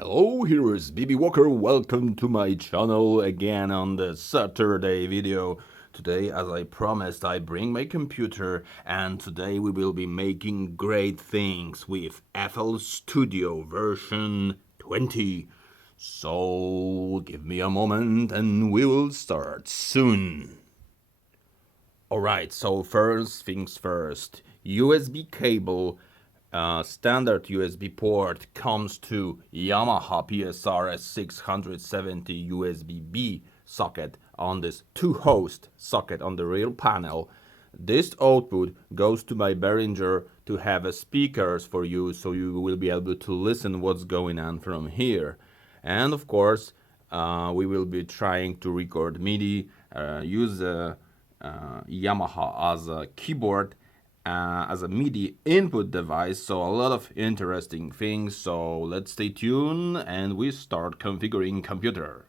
Hello, here is BB Walker. Welcome to my channel again on the Saturday video. Today, as I promised, I bring my computer, and today we will be making great things with FL Studio version 20. So give me a moment and we will start soon. Alright, so first things first, USB cable, standard USB port comes to Yamaha PSR S670 USB-B socket on this 2-host socket on the rear panel. This output goes to my Behringer to have a speakers for you, so you will be able to listen what's going on from here. And of course, we will be trying to record MIDI, use a Yamaha as a keyboard, as a MIDI input device, so a lot of interesting things. So let's stay tuned and we start configuring computer.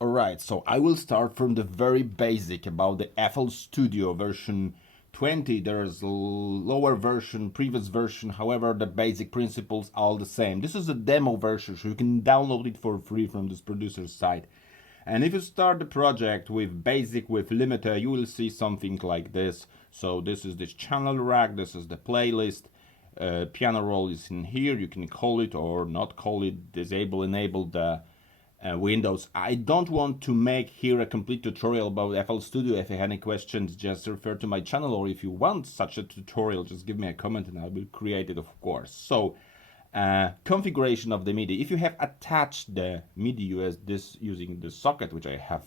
Alright, so I will start from the very basic about the FL Studio version 20. There's a lower version, previous version, however the basic principles are all the same. This is a demo version, so you can download it for free from this producer's site. And if you start the project with basic, with limiter, you will see something like this. So this is this channel rack, this is the playlist, piano roll is in here, you can call it or not call it, disable, enable the Windows. I don't want to make here a complete tutorial about FL Studio. If you have any questions, just refer to my channel, or if you want such a tutorial, just give me a comment and I will create it, of course. So configuration of the MIDI. If you have attached the MIDI this using the socket, which I have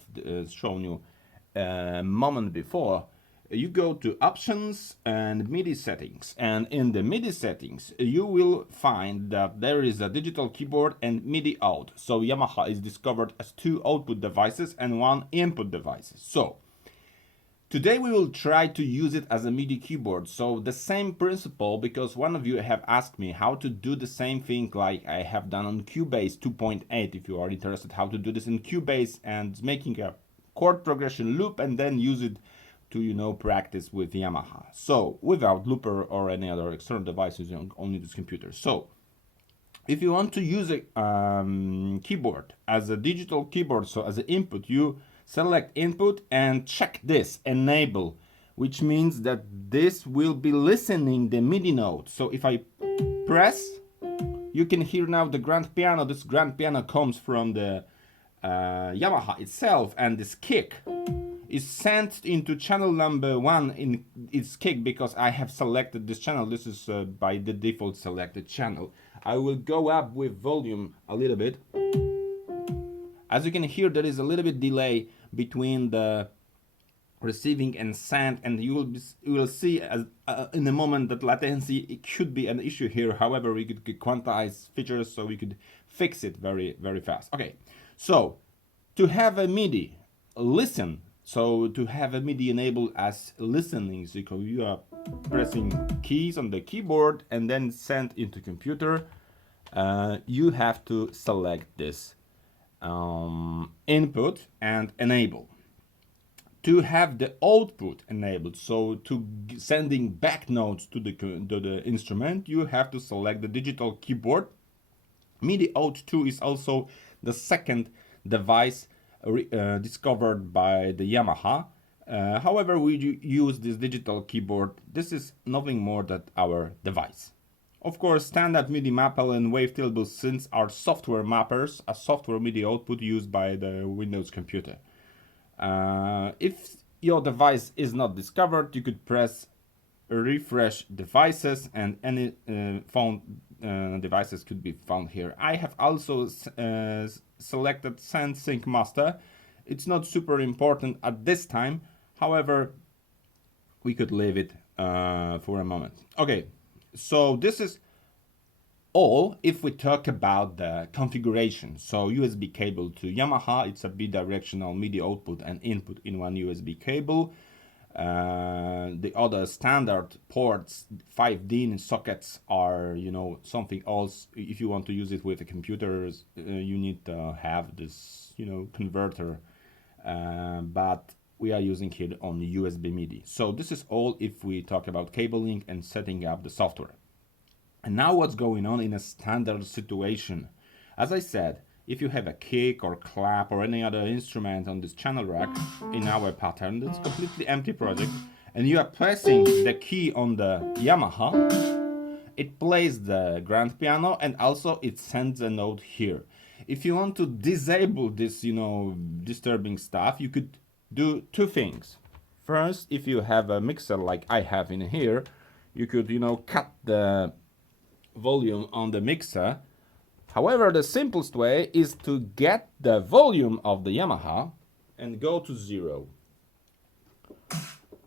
shown you a moment before, you go to options and MIDI settings, and in the MIDI settings you will find that there is a digital keyboard and MIDI out. So Yamaha is discovered as 2 output devices and 1 input devices. So today we will try to use it as a MIDI keyboard. So the same principle, because one of you have asked me how to do the same thing like I have done on Cubase 2.8. If you are interested how to do this in Cubase and making a chord progression loop and then use it to practice with Yamaha. So without looper or any other external devices, only this computer. So if you want to use a keyboard as a digital keyboard, so as an input, you select input and check this enable, which means that this will be listening the MIDI note. So if I press, you can hear now the grand piano. This grand piano comes from the Yamaha itself, and this kick is sent into channel number 1 in its kick because I have selected this channel. This is by the default selected channel. I will go up with volume a little bit. As you can hear, there is a little bit delay between the receiving and send, and you will see as, in a moment that latency, it could be an issue here. However, we could quantize features, so we could fix it very, very fast. Okay, so to have a MIDI listen, so to have a MIDI enabled as listening, so you are pressing keys on the keyboard and then send into computer, you have to select this input and enable. To have the output enabled, so to sending back notes to the instrument, you have to select the digital keyboard. MIDI Out 2 is also the second device discovered by the Yamaha. However, we use this digital keyboard. This is nothing more than our device. Of course, standard MIDI mapper and wavetable synths are software mappers, a software MIDI output used by the Windows computer. If your device is not discovered, you could press refresh devices and any found devices could be found here. I have also selected Send Sync Master. It's not super important at this time. However, we could leave it for a moment. Okay, so this is all if we talk about the configuration. So USB cable to Yamaha, it's a bidirectional MIDI output and input in one USB cable. The other standard ports, 5D sockets, are something else. If you want to use it with a computer, you need to have this converter, but we are using here on USB MIDI. So this is all if we talk about cabling and setting up the software. And now what's going on in a standard situation? As I said, if you have a kick or clap or any other instrument on this channel rack in our pattern, that's completely empty project, and you are pressing the key on the Yamaha, it plays the grand piano and also it sends a note here. If you want to disable this, disturbing stuff, you could do two things. First, if you have a mixer like I have in here, you could, cut the volume on the mixer. However, the simplest way is to get the volume of the Yamaha and go to 0.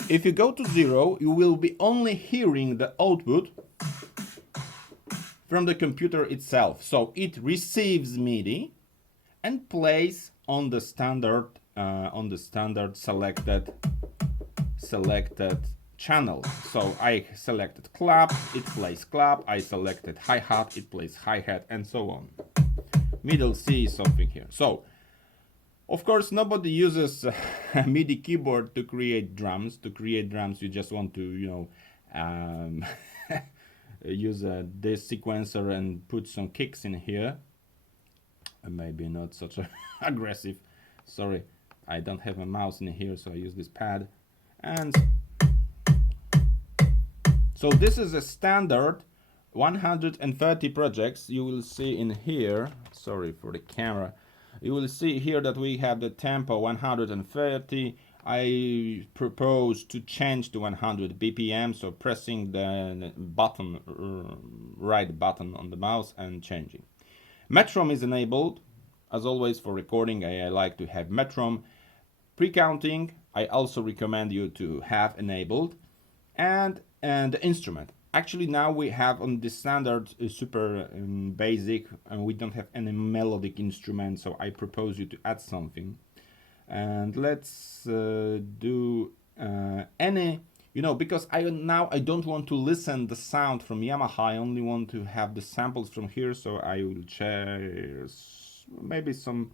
If you go to 0, you will be only hearing the output from the computer itself. So it receives MIDI and plays on the standard selected channel. So I selected clap, it plays clap. I selected hi-hat, it plays hi-hat, and so on. Middle C is something here. So of course nobody uses a MIDI keyboard to create drums. To create drums you just want to use this sequencer and put some kicks in here. Maybe not such a aggressive. Sorry, I don't have a mouse in here, so I use this pad. And so this is a standard 130 projects. You will see in here, sorry for the camera, you will see here that we have the tempo 130. I propose to change to 100 BPM, so pressing the button, right button on the mouse and changing. Metronome is enabled. As always, for recording, I like to have metronome. Pre-counting, I also recommend you to have enabled. And the instrument. Actually, now we have on the standard super basic, and we don't have any melodic instrument, so I propose you to add something. And let's do any, because I don't want to listen the sound from Yamaha. I only want to have the samples from here, so I will choose maybe some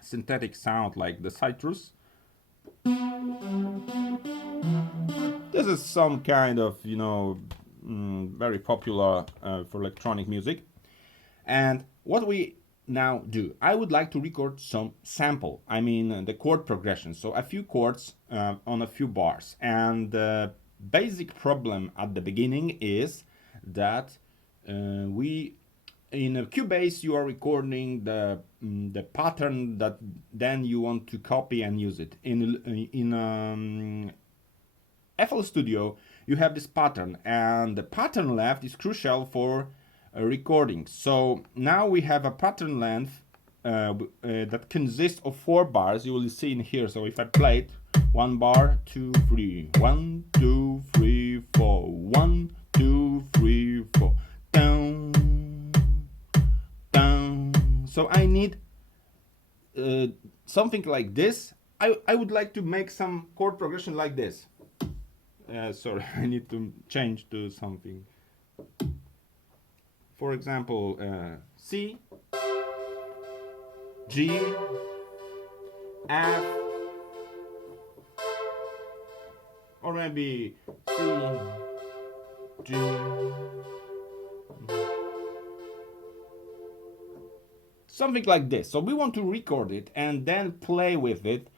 synthetic sound like the sytrus. This is some kind of, very popular for electronic music. And what we now do, I would like to record some sample. I mean the chord progression. So a few chords on a few bars. And the basic problem at the beginning is that in a Cubase you are recording the pattern that then you want to copy and use it. In FL Studio you have this pattern, and the pattern length is crucial for recording. So now we have a pattern length that consists of 4 bars. You will see in here. So if I play it, 1 bar, 2, 3, 1, 2, 3, 4, 1, 2, 3, 4, down, down. So I need something like this. I would like to make some chord progression like this. Sorry, I need to change to something. For example, C, G, F, or maybe C, G. Something like this. So we want to record it and then play with it,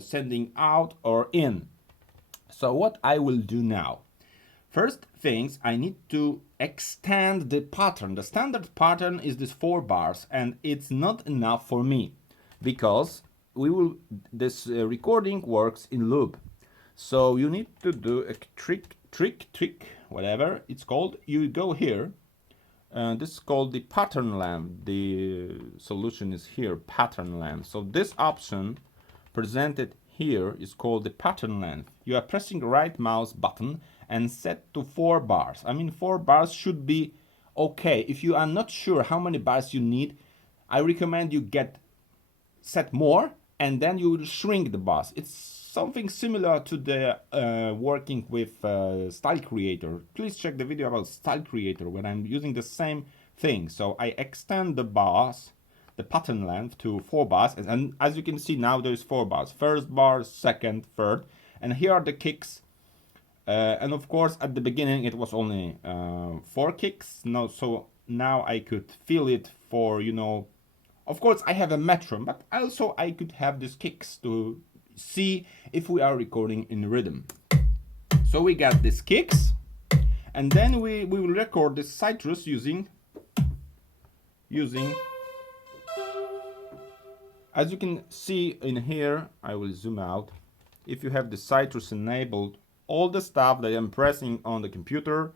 sending out or in. So what I will do now, first things, I need to extend the pattern. The standard pattern is this 4 bars, and it's not enough for me because this recording works in loop. So you need to do a trick, whatever it's called. You go here, this is called the pattern length. The solution is here, pattern length. So this option presented here is called the pattern length. You are pressing the right mouse button and set to 4 bars. I mean 4 bars should be okay. If you are not sure how many bars you need, I recommend you set more, and then you will shrink the bars. It's something similar to the working with Style Creator. Please check the video about Style Creator when I'm using the same thing. So I extend the bars, the pattern length, to 4 bars, and as you can see now there's 4 bars. First bar, second, third, and here are the kicks. And of course at the beginning it was only 4 kicks. So now I could feel it for, you know, of course I have a metronome, but also I could have these kicks to see if we are recording in rhythm. So we got these kicks, and then we will record the sytrus using, as you can see in here, I will zoom out. If you have the sytrus enabled, all the stuff that I'm pressing on the computer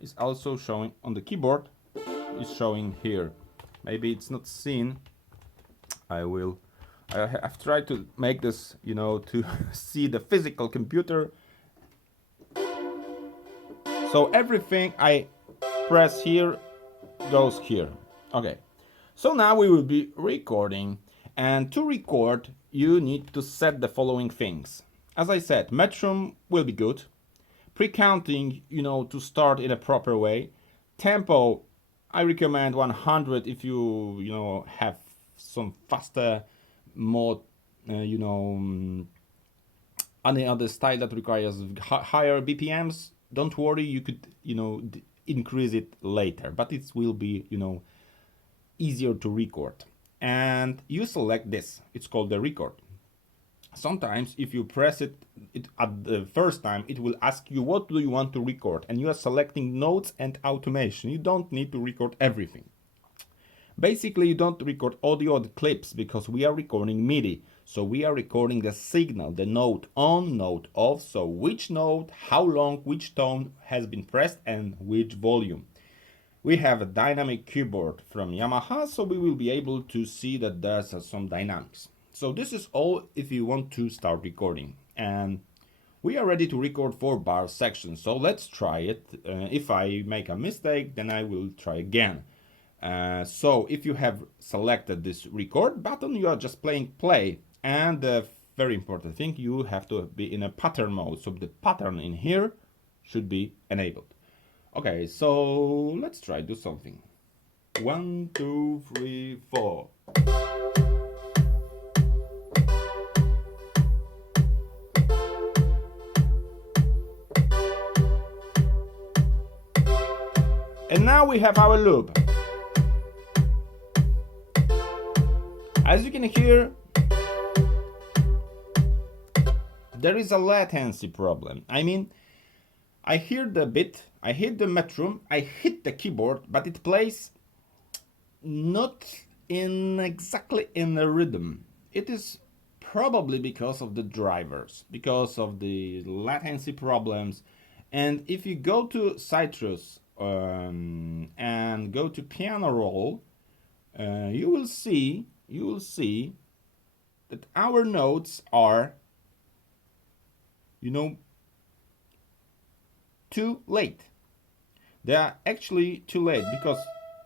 is also showing on the keyboard, is showing here. Maybe it's not seen. I've tried to make this, you know, to see the physical computer. So everything I press here goes here. Okay, so now we will be recording, and to record you need to set the following things. As I said, metronome will be good. Pre-counting, you know, to start in a proper way. Tempo, I recommend 100 if you know, have some faster, more, you know, any other style that requires higher BPMs. Don't worry, you could, you know, increase it later, but it will be, you know, easier to record. And you select this, it's called the record. Sometimes if you press it at the first time, it will ask you what do you want to record, and you are selecting notes and automation. You don't need to record everything. Basically, you don't record audio or clips because we are recording MIDI. So we are recording the signal, the note on, note off. So which note, how long, which tone has been pressed, and which volume. We have a dynamic keyboard from Yamaha, so we will be able to see that there's some dynamics. So this is all if you want to start recording. And we are ready to record 4-bar sections. So let's try it. If I make a mistake, then I will try again. So if you have selected this record button, you are just playing play. And the very important thing, you have to be in a pattern mode. So the pattern in here should be enabled. Okay, so let's try do something. 1, 2, 3, 4. And now we have our loop. As you can hear, there is a latency problem. I mean, I hear the beat, I hit the metronome, I hit the keyboard, but it plays not exactly in the rhythm. It is probably because of the drivers, because of the latency problems. And if you go to sytrus and go to piano roll, you will see that our notes are, you know, too late. They are actually too late because,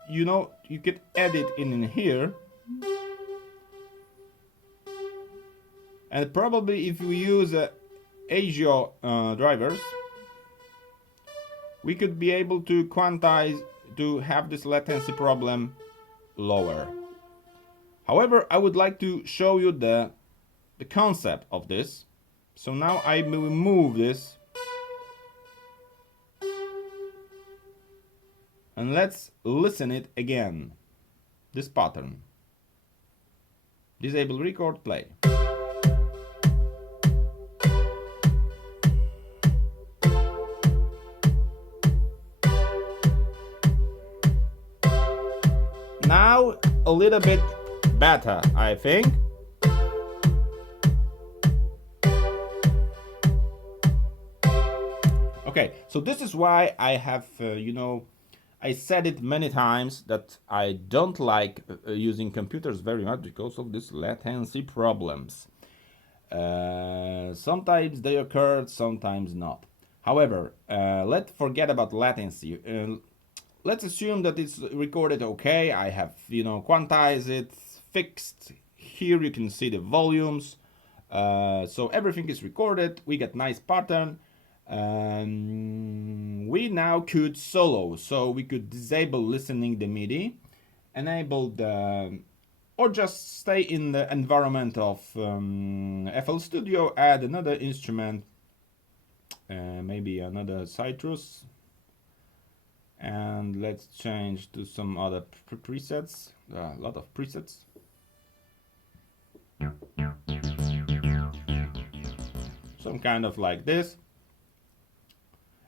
you know, you could add it in here, and probably if we use ASIO drivers, we could be able to quantize to have this latency problem lower. However, I would like to show you the concept of this. So now I will move this, and let's listen it again. This pattern. Disable record, play. Now a little bit better, I think. Okay, so this is why I have, you know, I said it many times that I don't like using computers very much because of this latency problems. Sometimes they occur, sometimes not. However, let's forget about latency. Let's assume that it's recorded okay. I have, you know, quantized it, fixed. Here you can see the volumes. So everything is recorded. We get nice pattern. We now could solo, so we could disable listening the MIDI, enable the, or just stay in the environment of FL Studio, add another instrument, maybe another sytrus, And let's change to some other presets, a lot of presets. Some kind of like this.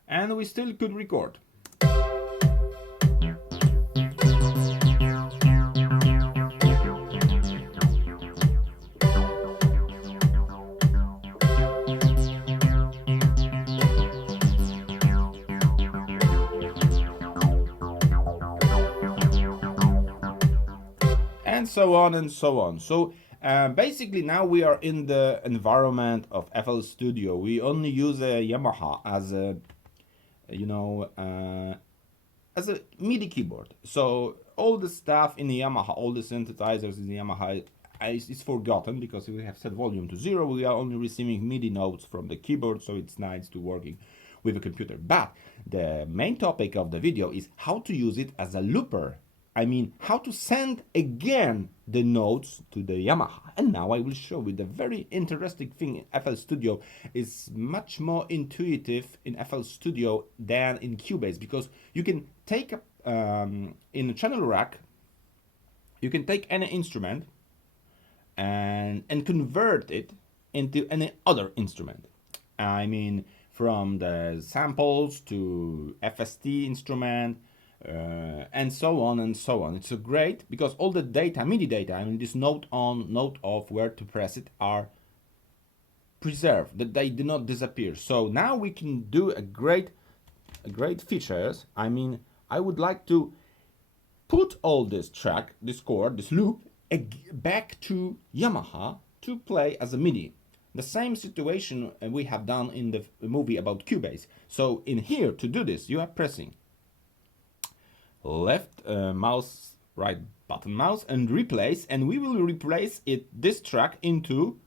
And we still could record. And so on and so on. So basically now we are in the environment of FL Studio. We only use a Yamaha as a, you know, as a MIDI keyboard. So all the stuff in the Yamaha, all the synthesizers in the Yamaha is forgotten, because we have set volume to 0. We are only receiving MIDI notes from the keyboard, so it's nice to working with a computer. But the main topic of the video is how to use it as a looper. I mean, how to send again the notes to the Yamaha. And now I will show you the very interesting thing in FL Studio is much more intuitive in FL Studio than in Cubase, because you can take in a channel rack, you can take any instrument and convert it into any other instrument. I mean, from the samples to FST instrument, and so on and so on. It's a great, because all the data, MIDI data, I mean this note on, note off, where to press it, are preserved, that they do not disappear. So now we can do a great features. I mean, I would like to put all this track, this chord, this loop back to Yamaha to play as a MIDI. The same situation we have done in the movie about Cubase. So in here, to do this, you are pressing left mouse, right button mouse, and replace, and we will replace this track into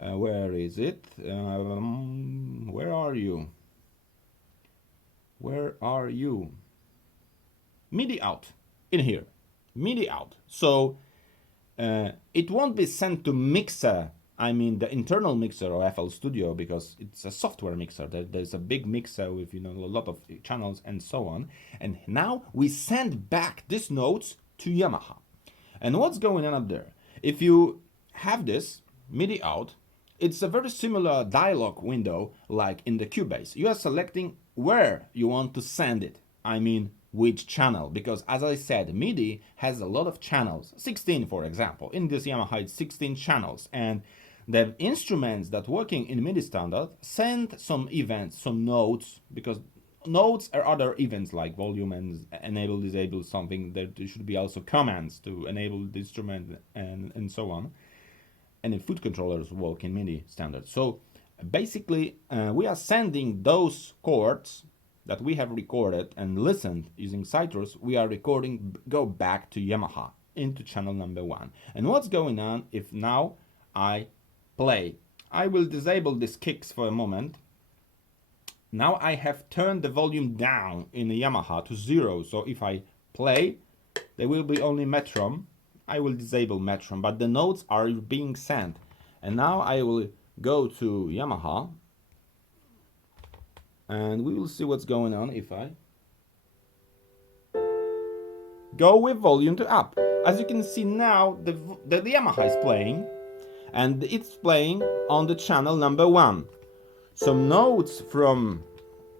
where is it? Where are you? Where are you? MIDI out, in here, MIDI out. So it won't be sent to mixer, I mean the internal mixer of FL Studio, because it's a software mixer. There's a big mixer with, you know, a lot of channels and so on. And now we send back these notes to Yamaha. And what's going on up there? If you have this MIDI out, it's a very similar dialog window like in the Cubase. You are selecting where you want to send it. I mean, which channel, because as I said, MIDI has a lot of channels, 16 for example. In this Yamaha it's 16 channels, and the instruments that working in MIDI standard send some events, some notes, because notes are other events like volume and enable, disable something. There should be also commands to enable the instrument and so on. And the foot controllers work in MIDI standard. So basically we are sending those chords that we have recorded and listened using Sytrus, we are recording, go back to Yamaha into channel number 1. And what's going on if now I play? I will disable these kicks for a moment. Now I have turned the volume down in the Yamaha to 0. So if I play, there will be only metronome. I will disable metronome, but the notes are being sent. And now I will go to Yamaha, and we will see what's going on if I go with volume to up. As you can see now, the Yamaha is playing, and it's playing on the channel number 1. Some notes from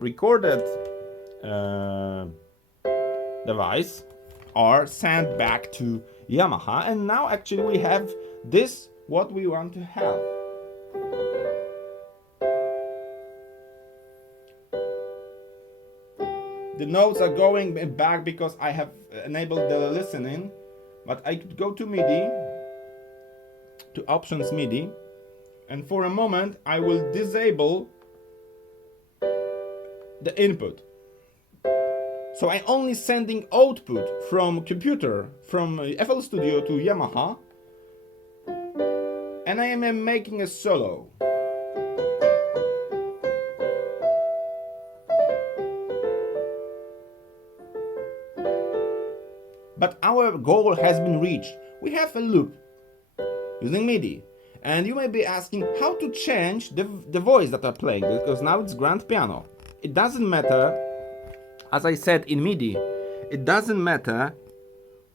recorded device are sent back to Yamaha, and now actually we have this, what we want to have. The notes are going back because I have enabled the listening, but I could go to MIDI, to options MIDI, and for a moment I will disable the input. So I'm only sending output from computer, from FL Studio to Yamaha, and I am making a solo. But our goal has been reached. We have a loop using MIDI. And you may be asking how to change the voice that are playing, because now it's grand piano. It doesn't matter As I said in MIDI, it doesn't matter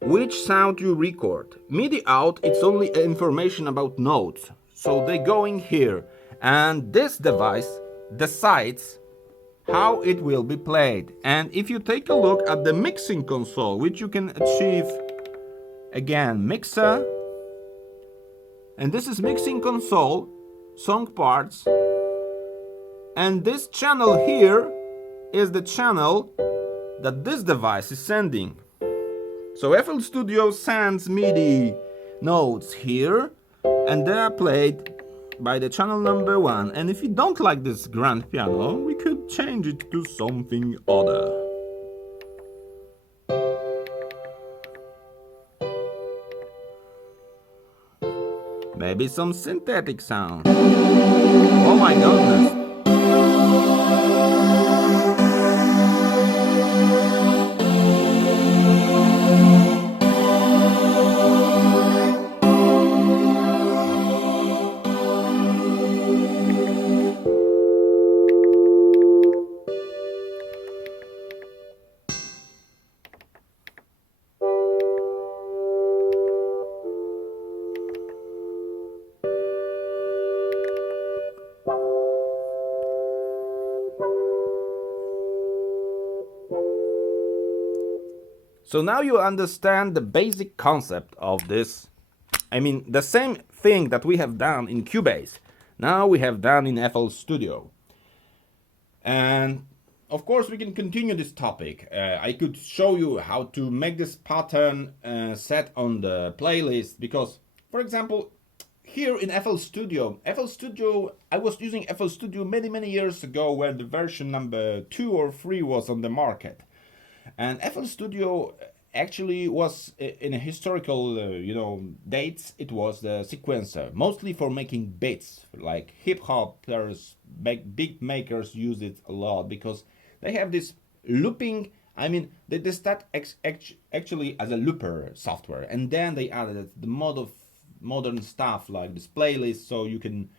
which sound you record. MIDI out, it's only information about notes. So they go in here, and this device decides how it will be played. And if you take a look at the mixing console, which you can achieve again, mixer, and this is mixing console, song parts, and this channel here is the channel that this device is sending. So FL Studio sends MIDI notes here, and they are played by the channel number 1. And if you don't like this grand piano, we could change it to something other. Maybe some synthetic sound. Oh my goodness. So now you understand the basic concept of this. I mean, the same thing that we have done in Cubase, now we have done in FL Studio. And of course we can continue this topic. I could show you how to make this pattern set on the playlist, because, for example, here in FL Studio, I was using FL Studio many years ago, where the version number 2 or 3 was on the market. And FL Studio actually was, in a historical, dates, it was the sequencer, mostly for making beats. Like hip-hopers, big makers use it a lot, because they have this looping. I mean, they start actually as a looper software, and then they added the mod of modern stuff like this playlist, so you can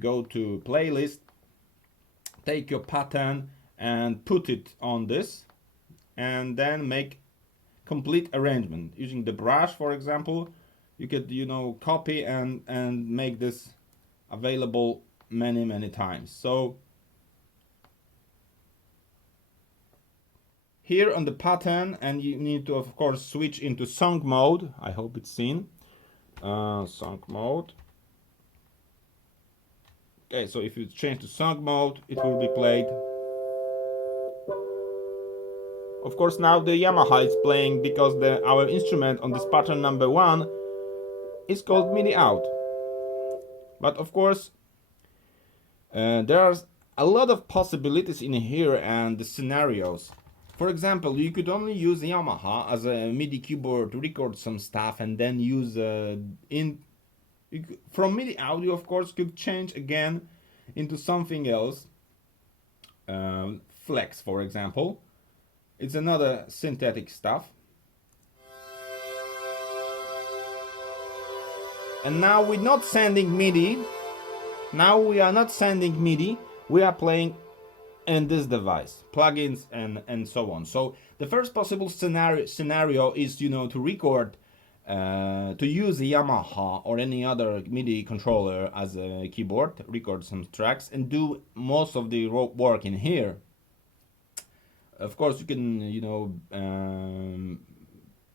go to playlist, take your pattern and put it on this, and then make complete arrangement using the brush. For example, you could copy and make this available many times. So here on the pattern, and you need to of course switch into song mode. I hope it's seen. Song mode. Okay, so if you change to song mode, it will be played. Of course, now the Yamaha is playing, because our instrument on this pattern number 1 is called MIDI Out. But of course, there's a lot of possibilities in here and the scenarios. For example, you could only use Yamaha as a MIDI keyboard to record some stuff, and then use from MIDI audio, of course, could change again into something else. Flex, for example. It's another synthetic stuff. And now we're not sending MIDI. Now we are not sending MIDI. We are playing in this device, plugins and so on. So the first possible scenario is to record, to use a Yamaha or any other MIDI controller as a keyboard, record some tracks and do most of the work in here. Of course, you can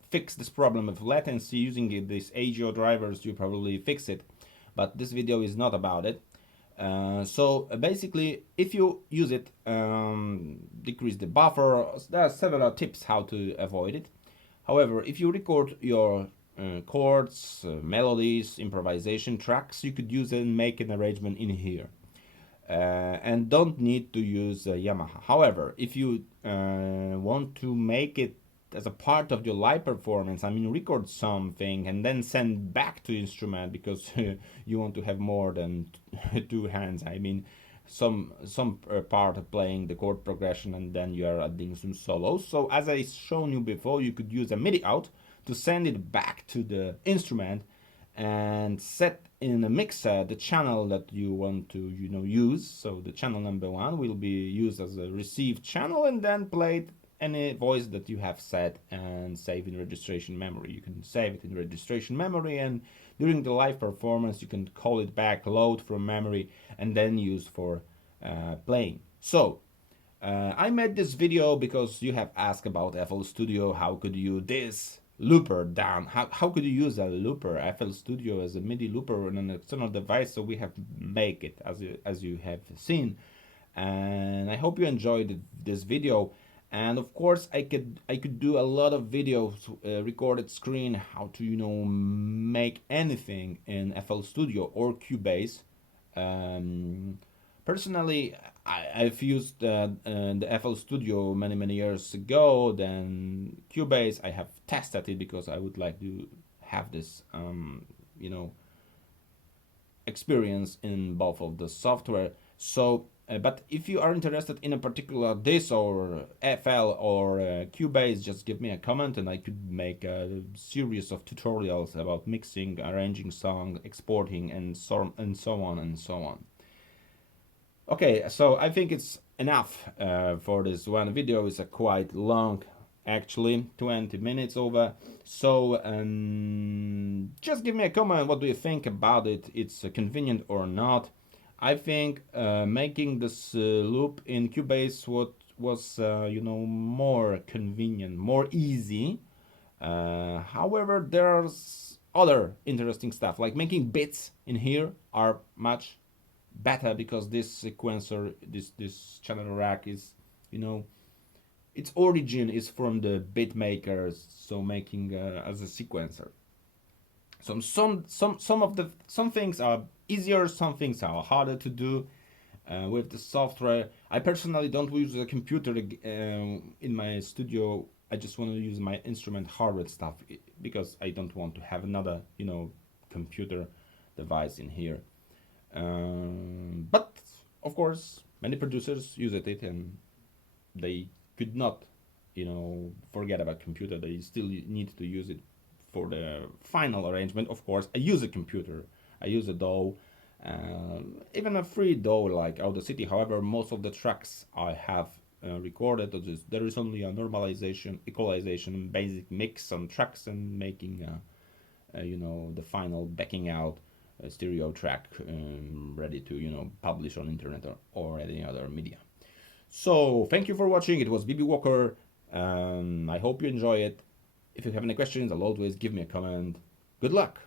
fix this problem of latency using these AGO drivers. You probably fix it, but this video is not about it. So basically, if you use it, decrease the buffer. There are several tips how to avoid it. However, if you record your chords, melodies, improvisation tracks, you could use it and make an arrangement in here. And don't need to use Yamaha. However, if you want to make it as a part of your live performance, I mean, record something and then send back to instrument, because you want to have more than 2 hands. I mean, some part of playing the chord progression, and then you are adding some solos. So as I shown you before, you could use a MIDI out to send it back to the instrument and set in a mixer the channel that you want to use. So the channel number 1 will be used as a received channel, and then played any voice that you have set and save in registration memory. You can save it in registration memory, and during the live performance you can call it back, load from memory, and then use for playing. So I made this video because you have asked about FL Studio. How could you this looper down? How could you use a looper, FL Studio, as a MIDI looper on an external device? So we have make it as you have seen, and I hope you enjoyed this video. And of course, I could do a lot of videos, recorded screen, how to make anything in FL Studio or Cubase. Personally, I've used the FL Studio many years ago. Then Cubase, I have tested it because I would like to have this experience in both of the software. So but if you are interested in a particular this or FL or Cubase, just give me a comment and I could make a series of tutorials about mixing, arranging songs, exporting, and so on. Okay, so I think it's enough for this one video. It's a quite long, actually, 20 minutes over. So just give me a comment. What do you think about it? It's convenient or not? I think making this loop in Cubase was more convenient, more easy. However, there's other interesting stuff, like making bits in here are much better, because this sequencer, this channel rack is, its origin is from the bit makers, so making as a sequencer. So some things are easier, some things are harder to do with the software. I personally don't use a computer in my studio. I just want to use my instrument hardware stuff because I don't want to have another computer device in here. But of course, many producers use it, and they could not forget about computer. They still need to use it for the final arrangement. Of course, I use a computer, I use a DAW, even a free DAW like Audacity. However, most of the tracks I have recorded, there is only a normalization, equalization, basic mix on tracks, and making the final backing out stereo track ready to publish on internet or any other media. So thank you for watching. It was BB Walker. I hope you enjoy it. If you have any questions, I'll always give me a comment. Good luck!